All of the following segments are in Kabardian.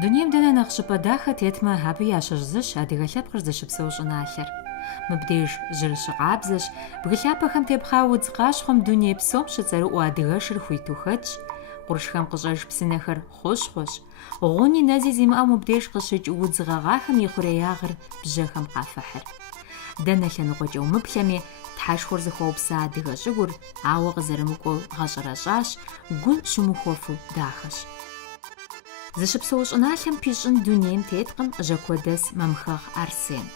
Дунейм дэнэ нэхъ щӏыпӏэ дахэ тетмэ, абы ящэщ зыщ адыгэ лъэпкъыр зыщыпсэу щӏыналъэр. Мыбдеж жьырыщы къабзэщ, бгы лъапэхэм тепхъа удз къащхъуэм дуней псом щыцӏэрыӏуэ адыгэшыр хуиту хэтщ, къуршхэм къыщӏэж псынэхэр хъущхъуэщ, гъуни нэзи зимыӏэу мыбдеж къыщыкӏ удз гъэгъахэм и хъуреягъыр бжьэхэм къафыхьыр. Дэнэ лъэныкъуэкӏэ умыплъэми, тхьэшхуэр зыхуэупса адыгэ щӏыгур, ауэ къызэрымыкӏуэу гъэщӏэрэщӏащ, гу щымыхуэфу дахэщ. Зыщыпсэу щӏыналъэм пищӏын дунейм теткъым жьэкуэдэс мамыхэгъу Арсен.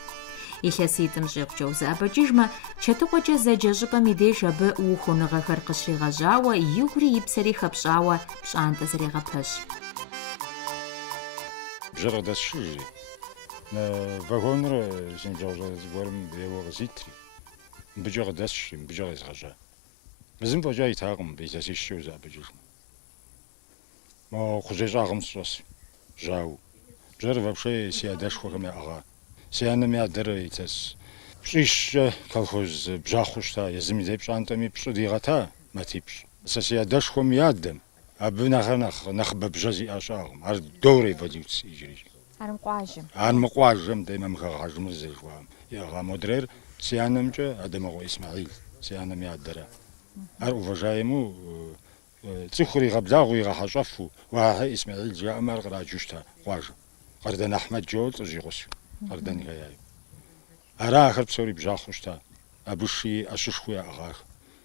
Илъэситӏым щӏигъукӏэ узыӏэбэкӏыжмэ, чэтыкъуэкӏэ зэджэ щӏыпӏэм и деж абы ухуэныгъэхэр къыщригъэжьауэ, игури и псэри хэпщӏауэ пщӏантӏэ зэрегъэпэщ. Бжьэр къыдэсщыжри, вагоныр зэныбжьэгъу зыгуэрым еуэ къызитри, мыбыкӏэ къыдэсщи, мыбыкӏэ къезгъэжьа. Мызым фӏэкӏа итакъым илъэсищкӏэ узыӏэбэкӏыжмэ. Мо кхъужьейщӏагъым сщӏэс, жьауэ. Бжьэр вообще си адэшхуэхэм яӏыгъа. Си анэм я дэр илъэс пщӏищкӏэ колхоз бжьахъуэу щыта, езым и дей пщӏантӏэми пщӏы дигъэта матипщӏ. Сэ си адэшхуэм и адэм абы нэхъыбэ бжьэ зиӏэ щыӏэкъым. Ар доуэ революцие иджыри. Армыкъуажэм дей мамыхэгъу Хьэжумыр зэжыхуам иӏыгъа модрейр си анэмкӏэ Адэмэгъу Исмаил, си анэм я дэрэ. Ар уважаемэу цӏыхур игъэблагъуу игъэхьэщӏэфу уахьэ Исмаил жаӏэмэ ар къраджу щыта къуажэм. Къардэн Ахьмэд джоуэ лӏыжь игъусу, Къардэн Гаяев. Ара ахэр псори бжьахъуэу щыта, абы ши ӏэщышхуи яӏыгъах.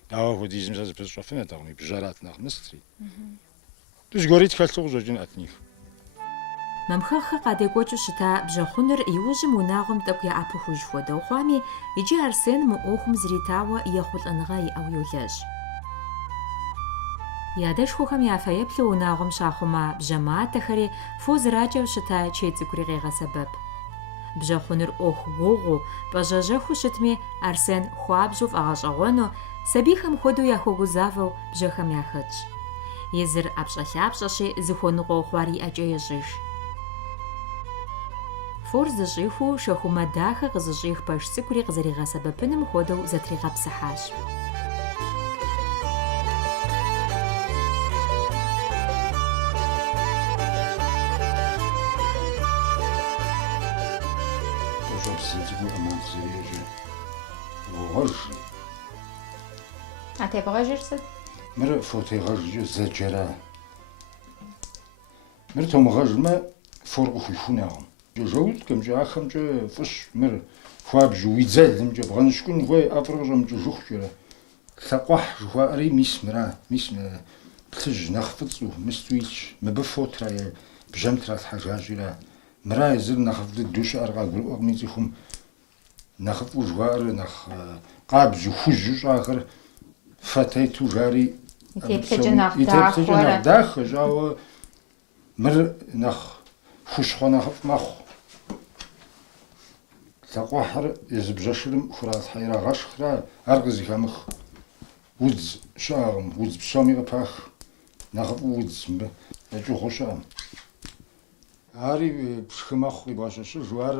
Ауэ апхуэдизым сэ зыпызщӏэфынутэкъым, и бжьэрат нэхъ ныстри. Зыгуэри тхэлъу къыщӏэкӏын ӏэтних. Мамыхэгъухэр къадекӏуэкӏыу щыта бжьэхъуныр иужьым унагъуэм тӏэкӏу яӏэпыхуж хуэдэу хъуами, иджы Арсен мы ӏуэхум зритауэ ехъулӏэныгъэ иӏэу йолэжь. И адэшхуэхэм я фэеплъу унагъуэм щахъумэ бжьэматэхэри фо зэракӏэу щыта чей цӏыкӏури къегъэсэбэп. Бжьэхъуныр ӏуэху гугъуу, пӏэжьэжьэхуу щытми, Арсен хуабжьу фӏэгъэщӏэгъуэну, сабийхэм хуэдэу яхуэгузавэу бжьэхэм яхэтщ. Езыр ӏэпщӏэлъапщӏэщи, зыхуэныкъуэу хъуар иӏэкӏэ ещӏыж. Фор зыщӏихуу шэхумэ дахэ къызыщӏих пэж цӏыкӏури къызэригъэсэбэпыным хуэдэу зэтригъэпсыхьащ. А тебгъэжыр сыт? Мыр фотегъэжкӏэ зэджэра. Мыр томыгъэжмэ, фор къыхуихунакъым. Жэуткӏэмкӏэ ахэмкӏэ фӏыщ мыр хуабжьу уи дзэлымкӏэ бгъэныщкӏун хуей ӏэфӏыр къыщӏэмыкӏыжыхукӏэрэ. Лъакъуэхь жыхуаӏэри мис мыра, мис плъыжь нэхъ фӏыцӏу мысту илъщ. Мыбы фотра е бжьэм тралъхьэжащӏира. Мыра езыр нэхъыфӏ дыдэу щыӏэр къагурыӏуэкъыми цӏыхум нэхъыфӏу жыхуаӏэр нэхъ къабзу хужьу щӏахэр фэ тету жари И теплъэкӏэ нэхъ дахэ щӏауэ мыр нэхъ хущхъуэ нэхъыфӏ мэхъу. Лъакъуэхьыр езы бжьэшырым хуралъхьэ ирагъэшхрэ ар къызыхэмых удз щыӏэкъым. Удз псоми къыпах нэхъыфӏу удз ӏэкӏыгъуэу щыӏэм. Ари пшхы мэхъу къибгъэщэщыжу ар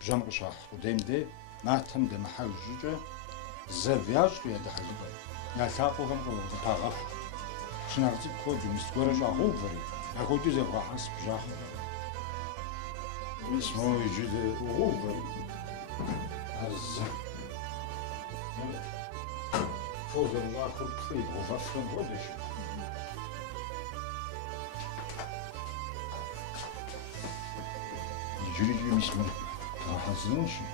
бжьэм къыщахь къудейм дей матэм дэмыхьэж щӏыкӏэ зэв ящӏу едыхьэжыпӏэ. Я лъакъуэхэм къыпагъэху. Шынагъ цӏыкӏу хуэдэу мис гуэрэ щӏагъэувэри, апхуэдэу зебгъэхьэс бжьахъуэм. Мис моуэ иджы угъэувэри. Ар зы. Фо зэрыщӏахуэр плӏы ибгъэвэфхэм хуэдэщ. Иджыри мис мыр бгъэхьэзырынщи.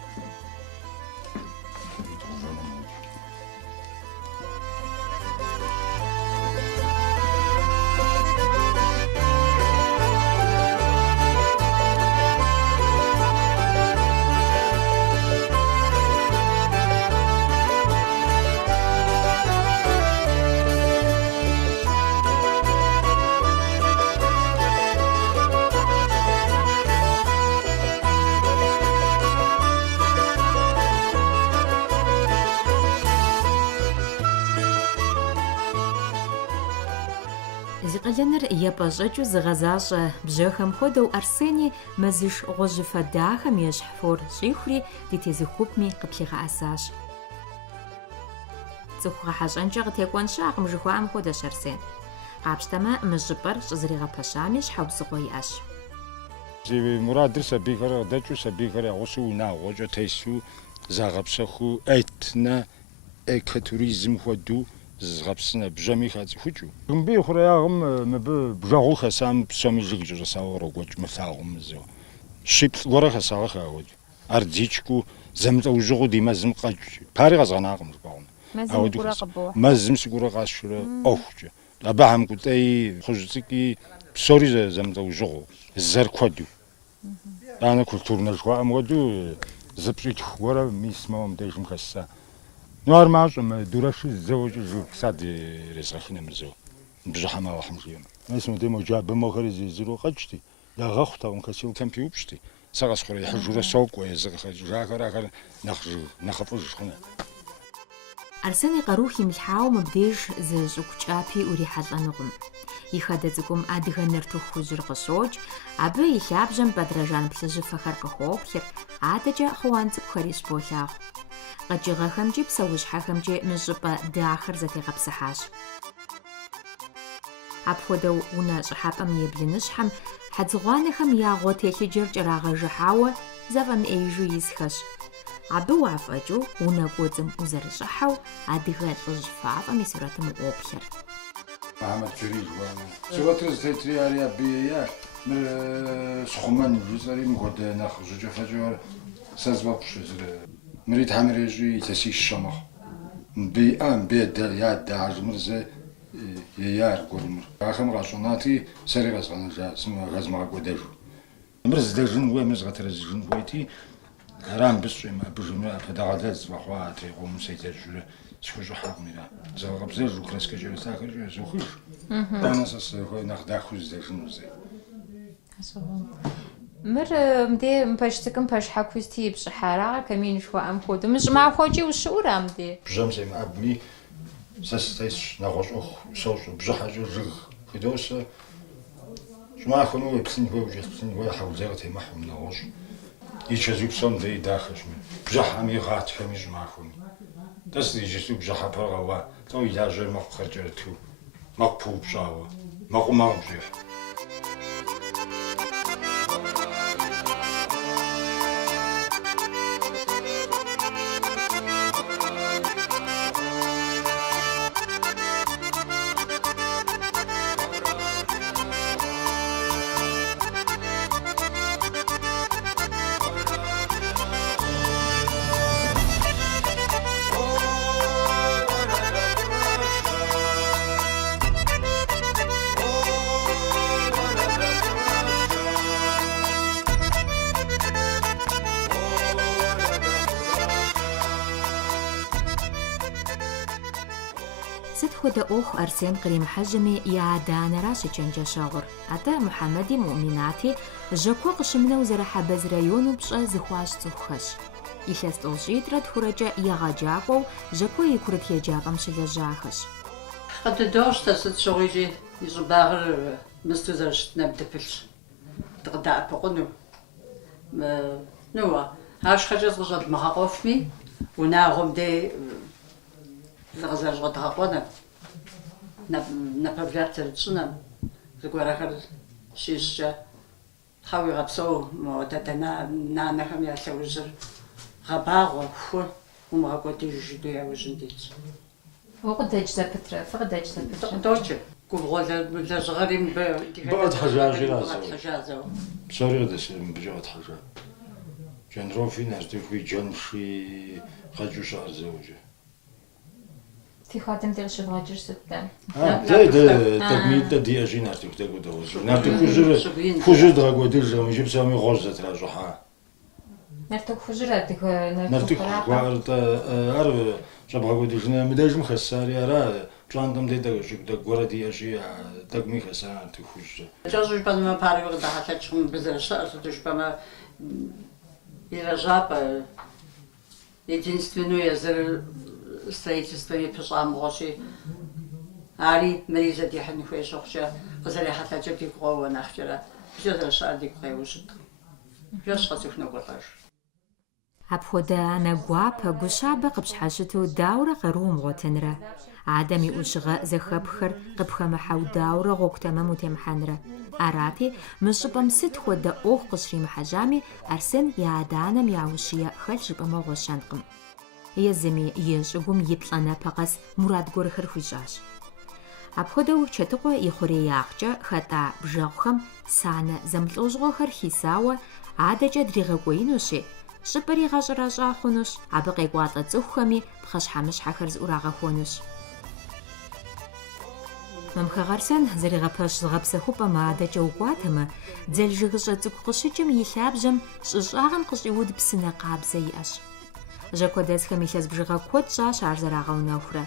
Зи къалэныр епӏэщӏэкӏыу зыгъэзащӏэ бжьэхэм хуэдэу Арсени мэзыш гъуэжьыфэ дахэм ещхь фор щӏихури ди тезыхупми къыплъигъэӏэсащ. Цӏыху гъэхьэщӏэнкӏэ къытекӏуэн щыӏэкъым жыхуаӏэм хуэдэщ Арсен. Къапщтэмэ, мы щӏыпӏэр щӏызэригъэпэщами щхьэусыгъуэ иӏэщ. مرادر سبيكر دچو سبيكر غوسو نا غوجو تيسو زاغبسخو اتنا اكتوريزم خدو زغبسنا بجامي خاص خوجو بي خرياغم مب بجاغو خسام بسامي جيجو ساورو غوج مساغم زو شيبس غورا خساغ خاوج ارديچكو زمت وجو ديما زم قاج باري غزغناغم باون مازم سيغورا غاشرا اوخجو اباهم قلتي خجتكي بسوري زمت وجو زركودو انا كولتورنا جوا امودو زبشيت خورا ميسمام ديجم خسا نورمال ما دوراش زوج جو صاد رزقنا مزو بجحما وحمجيم اسمه ديما جاب بمخرج زيرو قجتي لا غختا ونكسيو كامبيو بشتي ساغس خوري حجوره سوق ويزغ جاكرا نخفوج خنا أرسني قروحي ملحاو مبديج زوجابي وريحلانغم يخدزكم أدغ نرتو خجر قصوج أبي يحابجم بدرجان بلجفخر كخوبخر عادجا خوانزب خريش بولاغ قجيغا خمجي بسوجحا خمجي مجبا داخر زتي غبسحاش أبخودو ونا شحابم يبلنشحم حدزغوانخم ياغو تيخي جرج راغجحاوة زغم ايجو يسخش عبو عفاجو ونا قوزم وزرشحاو أدغ لجفاف مسوراتم ووبخر محمد جريج سواتر زيتري اريا بيا مر سخمان جزاري مقود نخرج جفاجور سازبابش مريد حمريجي تسيك الشمخ بي ام بي دار يا داج مرزه يار قرمر اخم راشوناتي سري غزغن جا سما غزما قوداجو مرز داجن وي مرز غترزجن ويتي رام بس ما بجمع فدغدات زبخواتي قوم سيتاجو شوجو حقمينا زغب زيجو كراسكا جو ساكر جو زوخش انا سس خو نخدا خوز داجن زي مر مدي مباشتكم باش حكوستي بشحارة كمين شو أم خود مش مع خوجي وشور أم دي بجام زي ما أبني ساستيش نغوش أخ سوش بجحة جو جغ خدوس شما خنو بسن هو وجه بسن هو حول زيغتي محو نغوش يتشازوك صن دي داخش من بجحة ميغات كمي جمع خنو دست يجسو بجحة برغوا تو يلاجر مق خرجرتو مق بو بجاوا مق بجيح سد خود أخ أرسن قريم حجمي يا دانا راشي جنجا شاغر أتا محمدي مؤمناتي جاكوا قشمنا وزرحة بزريون وبشا زخواش تخش يخست أوشيت رد خرجة يغاجاكو جاكوا يكرت يجابم شلجاخش قد دوش تسد شغيجي يجباغر مستوزرش نبدفلش تغداء بقنو نوا هاش خجز غجد مغاقوفمي وناغم دي زغزاج غدغاقونا نبفلات ترتشنا زغوراخر شيشة خاوي غبسو مودتنا نانخم ياسوجر غباغو فو ومغاقوتي جدو يا وجنديت وقداش زبترة فقداش زبترة دوتشي كوبغوزا بلازغريم بعد حاجة غير حاجة بصوري غداش بجوات حاجة كان روفي ناس تفوي جنشي خجو شهر زوجه في خاتم تغش بغاجر ستة ده تكميل دي اجي نارتك تقول دوز نارتك خجر دغوا دير مش بسامي غوز تراجحها نرتك خجرات نارتك وارت ار شبغوا ديجنا مداجم خساري ارا جاندم دي دغش دغورا دي اجي تكمي خسار تخج جاجوش بما باري ودا حتى تشم بزرش تش بما يرجاب единственную языр строительстве пешам гоши ари мриза дихн хуешохча казали хата жити гова нахчара жоза шади кайушт жос хасух ноготаш Апхуэдэ анэ гуапэ гущабэ къыпщхьэщыту дауэрэ къару умыгъуэтынрэ? Адэм и ӏущыгъэ зэхэпхэр къыпхэмыхьэу дауэрэ гъуэгу тэмэм утемыхьэнрэ? Арати, мы щӏыпӏэм сыт хуэдэ ӏуэху къыщримыхьэжьами, Арсен и адэ-анэм я ущие хэлъ жыпӏэмэ гъуэщэнкъым. Езыми и щӏыгум и плӏэнэпэ къэс мурад гуэрхэр хуищӏащ. Апхуэдэу Чэтыкъуэ и хъуреягъкӏэ хэтӏа бжэгъухэм санэ зэмылӏэужьыгъуэхэр хисауэ адэкӏэ дригъэкӏуеинущи, щӏыпӏэри гъэщӏэрэщӏа хъунущ, абы къекӏуалӏэ цӏыхухэми пхъэщхьэмыщхьэхэр зыӏурагъэхуэнущ. Мамхэгъ Арсен зэригъэпэщ зыгъэпсэхупӏэм адэкӏэ укӏуатэмэ, дзэл жыгыщӏэ цӏыкӏу къыщыкӏым и лъабжьэм щӏыщӏагъым къыщӏиуд псынэ къабзэ иӏэщ. Жьэкуэдэсхэм илъэс бжыгъэ куэд щӏащ ар зэрагъэунэхурэ.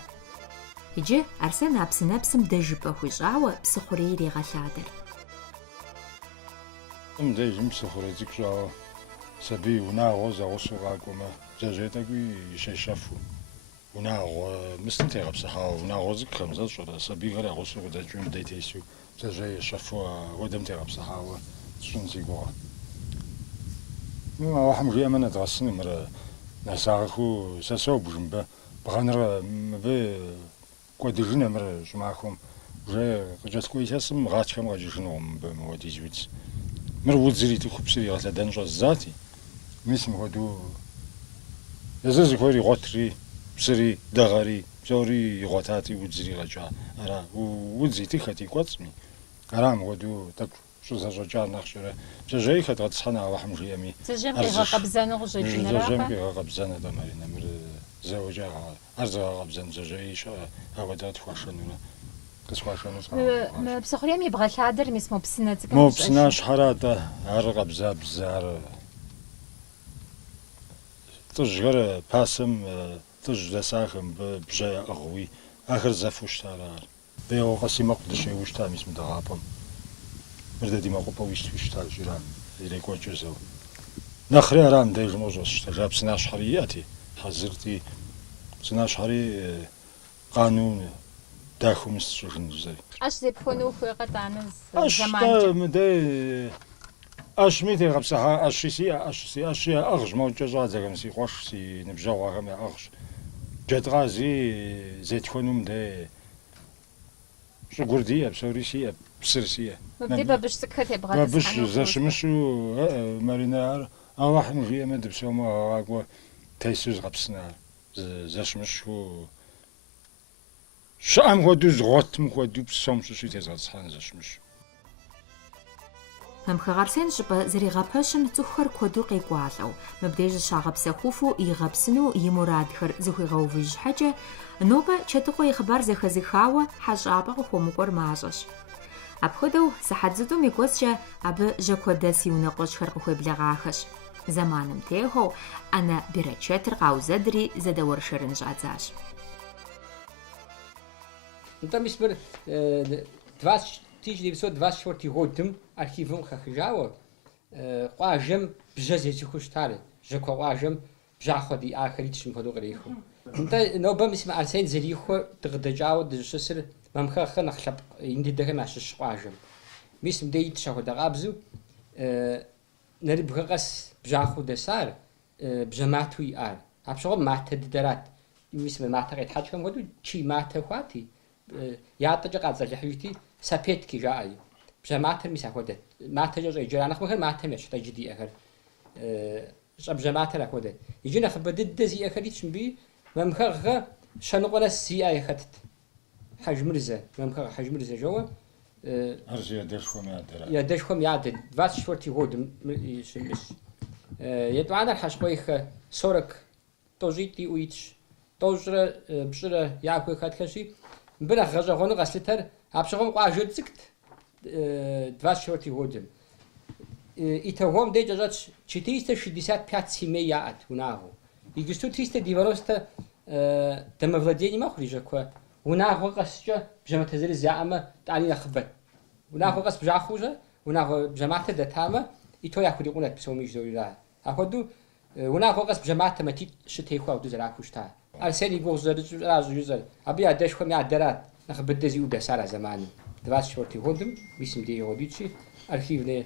Иджы Арсен а псынэпсым дэ жыпӏэ хуищӏауэ псыхъурей ирегъэлъадэр. Дежым псыхъурей цӏыкӏу щӏауэ сабий унагъуэ зэгъусэу къакӏуэмэ, бдзэжьей тӏэкӏуи щещэфу. Унагъуэ мыстым тегъэпсыхьауэ, унагъуэ цӏыкӏухэм зэщӏэрэ, сабийхэр я гъусэу къыдэкӏыу мыдэ тесу, бдзэжьей ещэфу апхуэдэм тегъэпсыхьауэ сщӏын си гугъэ. Уэхьым жиӏэмэ нэдгъэсынымрэ, нэсагъыху сэ собжымбэ, бгъэныр мыбы кӏуэдыжынымрэ щӏымахуэм, уже къыкӏэлъыкӏуэ илъэсым гъатхэм къэкӏыжынукъым мыбы мыуэдиз удз. Мыр удзыр итыху псыр игъэлъэдэн щӏэздзати, мис мыхуэдэу езыр зыхуейр игъуэтри, псыри, дэгъэри, псори игъуэтати, удзри къэкӏа. Ара удз итыхэт и кӏуэцӏми, ара мыхуэдэу тӏэкӏу щӏызэщӏэкӏар нэхъщӏэрэ. Бдзэжьей хэдгъэтӏысхьэна уэхьым жиӏэми. Бдзэжьейм къигъэкъэбзэну къыщӏэкӏынрэ? Бдзэжьейм къигъэкъэбзэнэ Маринэ, мыр зэуэкӏэ ар зыгъэкъэбзэн бдзэжьей щыӏэ, ауэдэ тхуашэнурэ. Псыхъурейм и бгъэлъадэр мис мо псынэ цӏыкӏум Мо псынащхьэрэ-тӏэ, ар къэбза бзэр. ЛӀыжьхэр пасэм лӀыжь зэсахэм бжьэ яӏыгъуи, ахэр зэфу щытар ар. Бейуэ къэси мэкъу дыщеуи щыта мис мы дэгъапэм. Мыр дэ ди мэкъупӏэу ищту щыта жиӏам, ирекӏуэкӏыу зэу. Нэхъри арам дежым къыщӏэсщтэ, жа псынащхьэри иӏэти, хьэзырти, псынащхьэри къанун дахыу мыщӏыжын зэи. Ӏэщ зепхуэну ухуейкъэ итӏанэ зэманкӏэ? Мыдэ ӏэщми тегъэпсыхьа ӏэщи сиӏэ, ӏэщи яӏыгъщ, моуэкӏэ щӏадзэхэм си къуэш, си ныбжьэгъухэм яӏыгъщ. Джэдкъази зетхуэну мыдэ щӏыгур диӏэ, псори сиӏэ, псыр сиӏэ. Мыбдей бабыщ цӏыкӏухэр тебгъэтӏысхьэну Бабыщ зэщымыщу, Маринэ, ар ауэхьым жиӏэмэ дыпсэумэ къакӏуэ тесу згъэпсынар, зэщымыщу. Щыӏэм хуэдэу згъуэтым хуэдэу псом щыщи тезгъэтӏысхьэн зэщымыщу. Мамхэгъ Арсен щӏыпӏэ зэригъэпэщым цӏыхухэр куэду къекӏуалӏэу, мыбдеж зыщагъэпсэхуфу игъэпсыну и мурадхэр зыхуигъэувыж щхьэкӏэ, нобэ Чэтыкъуэ и хъыбар зэхэзыхауэ хьэщӏапӏэ къыхуэмыкӏуэр мащӏэщ. Апхуэдэу сыхьэт зытӏум и кӏуэцкӏэ абы жьэкуэдэс и унэкъуэкӏхэр къыхуеблэгъахэщ. Зэманым техуэу ӏэнэ Берычэтыр къаузэдри зэдэуэршэрын щӏадзащ. Там мисмэр 1924 годым архивым хэхыжауэ къуажэм бжьэ зезыху щытар, жьэкуэ къуажэм бжьахъуэ диӏахэри тщым хуэдэу кърехыу. Нтӏэ нобэ мисмэ Арсен зэрихуэ дыкъыдэкӏауэ дыщысыр мамхэгъхэр нэхъ лъэпкъ ин дыдэхэм ящыщ къуажэм. Мис мыдэ итщ ахуэдэ къабзэу нэрыбгъэ къэс бжьахъуэу дэсар бжьэматэу иӏар. Абщыгъуэм матэ дыдэрат. Мисмэ матэ къетхьэкӏхэм хуэдэу чий матэ хуати. ятӏэкӏэ къадзэлыхьыжти сапетки жаӏэ. Бжьэматэр мис ахуэдэ. Матэкӏэ щӏеджэра нэхъмэхэр матэм ещхьу иджы диӏэхэр. Щӏэбжьэматэр ахуэдэ. Иджы нэхъыбэ дыдэ зиӏэхэри тщымби мамхэгъхэ щэныкъуэ нэс зиӏэ ехэтт. Хьэжмырзэ, мамхэгъ Хьэжмырзэ жоуэ. Ар ядэшхуэм ядэрат. Ядэшхуэм ядэ 24 годым щымыщ. Етӏуанэр хьэщкъуейхэ 40 тӏощӏитӏ иӏу итщ. Тӏощӏрэ пщӏырэ яхуей хэтхэщи мыбы нэхъ гъэщӏэгъуэну къэслъытэр абщыгъуэм къуажэ цӏыкӏт 24 годым. Итэгъуэм дежкӏэ щӏэтщ 465 семей яӏэт унагъуэу. Иджысту 390 домовладений мэхъури жьэкуэ. Унагъуэ къэскӏэ бжьэматэ зырыз яӏэмэ тӏани нэхъыбэт. Унагъуэ къэс бжьахъуэщӏэ, унагъуэ бжьэматэ дэтамэ иту яхурикъунэт псоми жьэуира. Апхуэдэу унагъуэ къэс бжьэматэ матитӏ щытехуэ ауэду зэрахыу щыта. Арсен и гугъу зэрыщӏащӏу жызэр. Абы ядэшхуэм ядэрат нэхъ быдэ зиӏэу дэсар а зэманым. 24 годым мис мыдэ игъуэдитщи архивнэ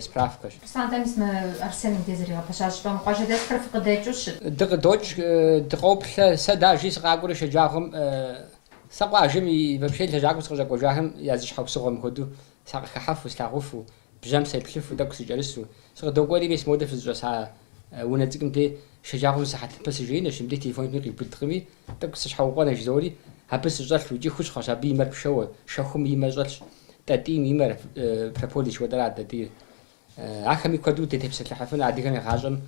справкаш. Сантамис мы Арсен дезрига пашаш бам қажа дес кырф қыдайчуш. Дыгдоч дыгоплъэ сэ дажи сыкъакӏуэри шэджагъым сакъуажэм и вообще лэжьакӏуэ сыкъыщӏэкӏуэжахэм я зыщхьэусыгъуэм хуэдэу сакъыхыхьэфу, слъагъуфу, бжьэм сеплъыфу, тӏэкӏу сыкӏэрысу. Сыкъыдокӏуэри мис модрэ фызыщӏэса унэ цӏыкӏум де шэджагъуэм сыхьэтыпэ сыжеинэщ, мыбдеж телефонми къибыдкъыми, тӏэкӏу сыщхьэукъуэнэщ зори, абы сыщӏэлъ икӏи хущхъэщ, абы имэр пшэуэ, шэхум имэ щӏэлъщ, тӏатӏийм имэр прополис хуэдэрат тӏатӏийр. Ахэми куэду детепсэлъыхьыфын адыгэм и гъащӏэм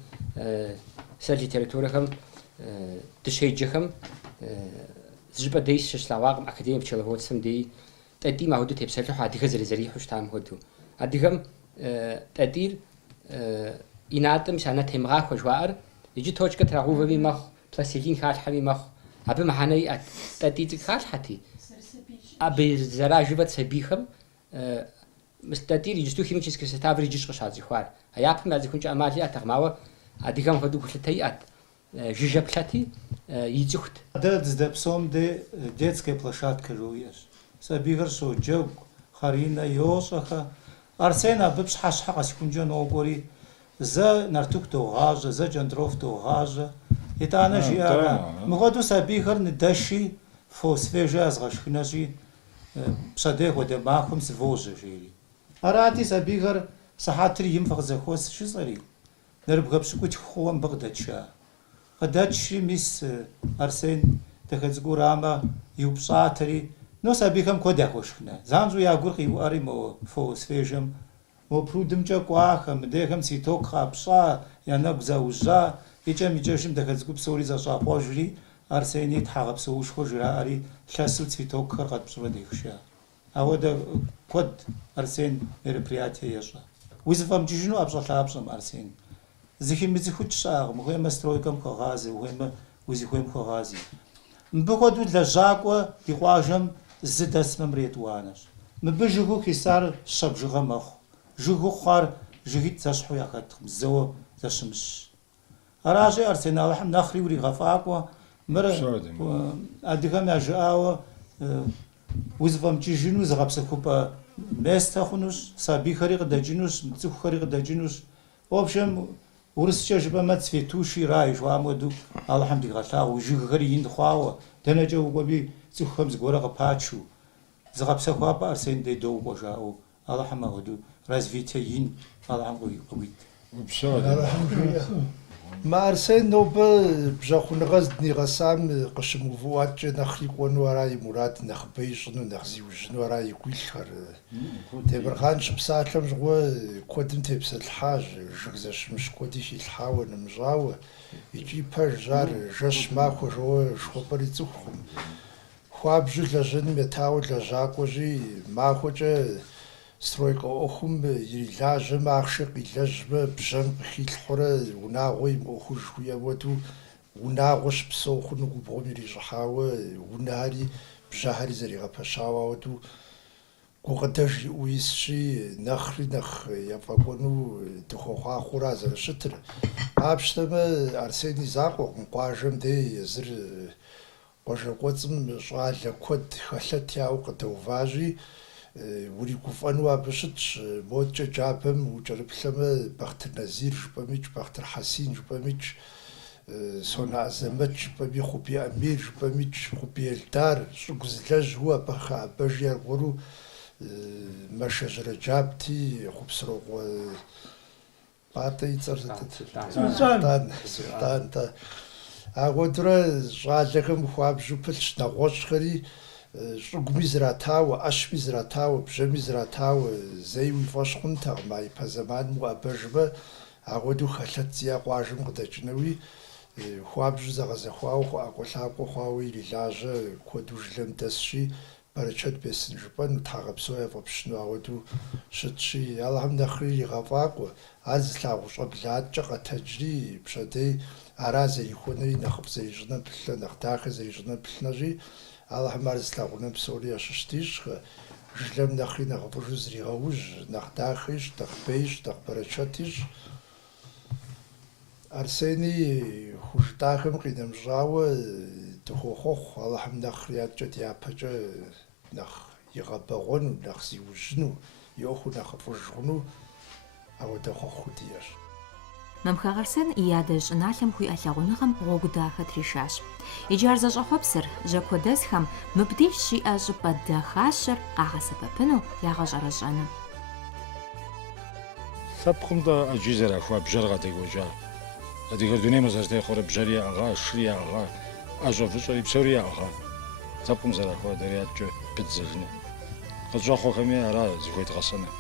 сэ литературэхэм дыщеджэхэм зыжыпӏэ дей щыслъэгъуакъым академие пчеловодством дей тӏатӏийм ахуэдэу тепсэлъыхьу адыгэ зэрызэрихьу щытам хуэдэу. Адыгэм тӏатӏийр и натӏэм си анэ темгъахуэ жаӏэр иджы точкэ трагъэувэми мэхъу, пластилин халъхьэми мэхъу. Абы мыхьэнэ иӏэт, тӏатӏий цӏыкӏу халъхьэти. Абы зэражывэт сабийхэм тӏатӏийр иджысту химическэ составыр иджыщ къыщадзыхуар. А япэм ядзыхункӏэ ӏэмал иӏэтэкъым, ауэ адыгэм хуэдэу гулъытэ иӏэт. Жыжьэ плъэти ицӏыхут. Дэ здэпсэум де детская площадка жуӏэщ. Сабийхэр щоджэгу, хъаринэ йощӏэхэ. Арсен абы пщхьэщхьэ къэсхункӏэ нокӏуэри зэ нартыху догъажьэ, зэ джандров догъажьэ. ИтӀанэ жиӏэрэ. Мыхуэдэу сабийхэр ныдэши фо свежэ язгъэшхынэщи пщэдей хуэдэ махуэм сывожьэ жери. Арати сабийхэр сыхьэтыр им фӏыкъызэхуос щыцӏэри, нэрыбгъэ пщыкӏутху хъууэ мыбы къыдэтща. Къыдэтщри мис Арсен дахэ цӏыкӏурамэ иупщӏатэри, но сабийхэм куэд яхуэшхынэ. Занщӏэу я гур къиуӏэри мо фо свежэм, мо прудымкӏэ кӏуахэм, мыдейхэм ситок къапщӏа, я нэгу зэужьа, икӏэм-икӏэжым дахэ цӏыкӏу псори зэщӏакъуэжри, Арсени тхьэгъэпсэушхуэ жраӏэри лъэсу цветокхэр къэтпщӏурэ дехща. Ауэдэ куэд Арсен мероприятие ещӏэ. Узыфӏэмыкӏыжыну ӏэпщӏэлъапщӏэм Арсен. Зыхимыцӏыхукӏ щыӏэкъым, ухуеймэ стройкэм хуэгъази, ухуеймэ узихуейм хуэгъази. Мыбы хуэдэу лэжьакӏуэ ди къуажэм зы дэсмэмрэ етӏуанэщ. Мыбы жыгу хисар щэ бжыгъэ мэхъу. Жыгу хъуар жыгитӏ зэщхьу яхэткъым, зэуэ зэщымыщ. Аращи Арсен Алыхьым нэхъри уригъэфӏакӏуэ, мыр адыгэм яжыӏауэ узыфӏэмыкӏыжыну зыгъэпсэхупӏэ место хъунущ, сабийхэри къыдэкӏынущ, цӏыхухэри къыдэкӏынущ. Общем, урыскӏэ жыпӏэмэ цветуши рай жыхуаӏэм хуэдэу Алыхьым дигъэлъагъуу, жыгхэри ин хъуауэ, дэнэкӏэ укӏуэми цӏыхухэм зыгуэрэ къыпачу. Зыгъэпсэхуапӏэ Арсен дей доукӏуэ жаӏэу, Алыхьым ахуэдэу развитие ин Алыхьым къыуит. Арсен нобэ бжьэхъуныгъэ здынигъэсам къыщымыувыӏуаткӏэ нэхъри кӏуэну ара и мурад, нэхъыбэ ищӏыну, нэхъ зиужьыну ара и гуилъхэр. Темирхъан щыпсалъэм щыгъуэ куэдым тепсэлъхьащ, жыг зэщымыщ куэди щилъхьауэ, нымыщӏауэ. Икӏи пэж ар жэщ махуэ жыуэ жыхуэпӏэри цӏыхукъым. Хуабжьу лэжьэным етауэ лэжьакӏуэщи, махуэкӏэ стройкэ ӏуэхум ирилажьэмэ, ахъшэ къилэжьмэ, бжьэм къыхилъхьурэ унагъуэ имыӏуэхуж хуиӏэм хуэдэу, унагъуэ щыпсэу хъуну губгъуэм ирищӏыхьауэ, унэри бжьэхэри зэригъэпэщауэ хуэдэу гукъыдэж иӏэу исщи, нэхъри нэхъ ефӏэкӏуэну дыхуэхъуа хъура зэрыщытыр. Къапщтэмэ, Арсен и закъуэкъым, къуажэм дей езыр къуажэкъуэцӏым щӏалэ куэд хэлъэт яуэ къыдэуващи, уригуфӏэну абы щытщ. Моткӏэ джабэм укӏэрыплъэмэ, Бахтыр Назир жыпӏэмыкӏ, Бахтыр Хьэсин жыпӏэмыкӏ, Сона Азэмэт жыпӏэми, Хъубий Амир жыпӏэмыкӏ, Хъубий Эльдар, щӏыгу зылэжьу абы хъыӏэбэжи аргъуэру Мэшэжьрэ Джабти, Хъупсрокъуэ пӏатӏэ и цӏэр Султан. Ауэдурэ щӏалэхэм хуабжьу пылъщ, нэгъуэщӏхэри щӏыгуми зратауэ, ӏэщми зратауэ, бжьэми зратауэ, зэи уи фӏэщ хъунтэкъым, а ипэ зэманым уӏэбэжмэ, ауэдэу хэлъэт зиӏэ къуажэм къыдэкӏынэуи, хуабжьу зэгъэзэхуауэ, хуэӏэкӏуэлъакӏуэ хъуауэ ирилажьэ, куэду жылэм дэсщи, Бэрычэт Бесын жыпӏэну, тхьэгъэпсэу яфӏэпщыну ауэдэу щытщи, Алыхьым нэхъри иригъэфӏакӏуэ, ар зылъагъу щӏэблаткӏэ къэтэджри, пщэдей ара зэрихуэнри, нэхъыфӏ зэрищӏынэм плъэ, нэхъ дахэ зэрищӏынэм плъынэщӏи, Алыхьым ар зылъагъунэм псори ящыщтищ, жылэм нэхъри нэхъыфӏыжу зригъэуж, нэхъ дахэщ, нэхъ бейщ, нэхъ бэрычэтищ. Арсени хужытӏахэм къинэмыщӏауэ дыхуэхъуэхъу, Алыхьым нэхъри адэкӏэ ди япэкӏэ нэхъ игъэбэгъуэну, нэхъ зиужьыну, йохъуу нэхъыфӏыж хъуну ауэдэ хъуху диӏэщ. Мамхъ Арсен и адэ щӏыналъэм хуиӏэ лъагъуныгъэм гъуэгу дахэ тришащ. Иджы ар зэщӏэхъуэпсыр жьэкуэдэсхэм мыбдеж щиӏэ щӏыпӏэ дахащэр къагъэсэбэпыну ягъэщӏэрэщӏэну. Лъэпкъым дэ Ӏэджи зэрахуа бжэр къадекӀуэкӀа. Адыгэ дунейм къызэрытехъуэрэ бжэри яӏыгъа, шыри яӏыгъа, ӏэщӏэ выщӏэри псори яӏыгъа. Лъэпкъым зэрахуа дэрейаткӀэ быдзэлыну. Къызщӏэхъуэхэми ара зыхуедгъэсэну.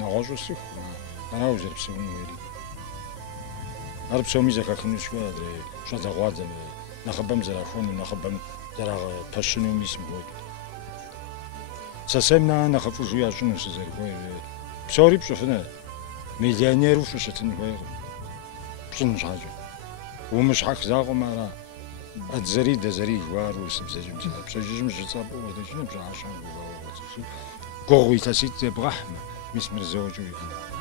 Нэгъуэщӏу сыху, ара узэрыпсэуну уери. Ар псоми зэхэхыну щхуей адрей щӏэдэгъуадзэм, нэхъыбэм зэрахуэну, нэхъыбэм зэрагъэпэщыну мис мыгуэкӏ. Сасейм нэхъ нэхъыфӏыжу ящӏыну сызэрыхуейр. Псори пщӏыфынэ, миллионеру фыщытын хуейкъым. Пщӏын щхьэкӏэ. Умыщхьэх закъуэм ара. Ӏэдзэри дэзэри жыхуар усыбзэжьым пщэжыжьым жьыцӏапӏэу уэдэжыну бжьыхьэщхьэм гугъуи илъэситӏ зебгъэхьмэ, мис мырзэуэкӏэ уиӏэну.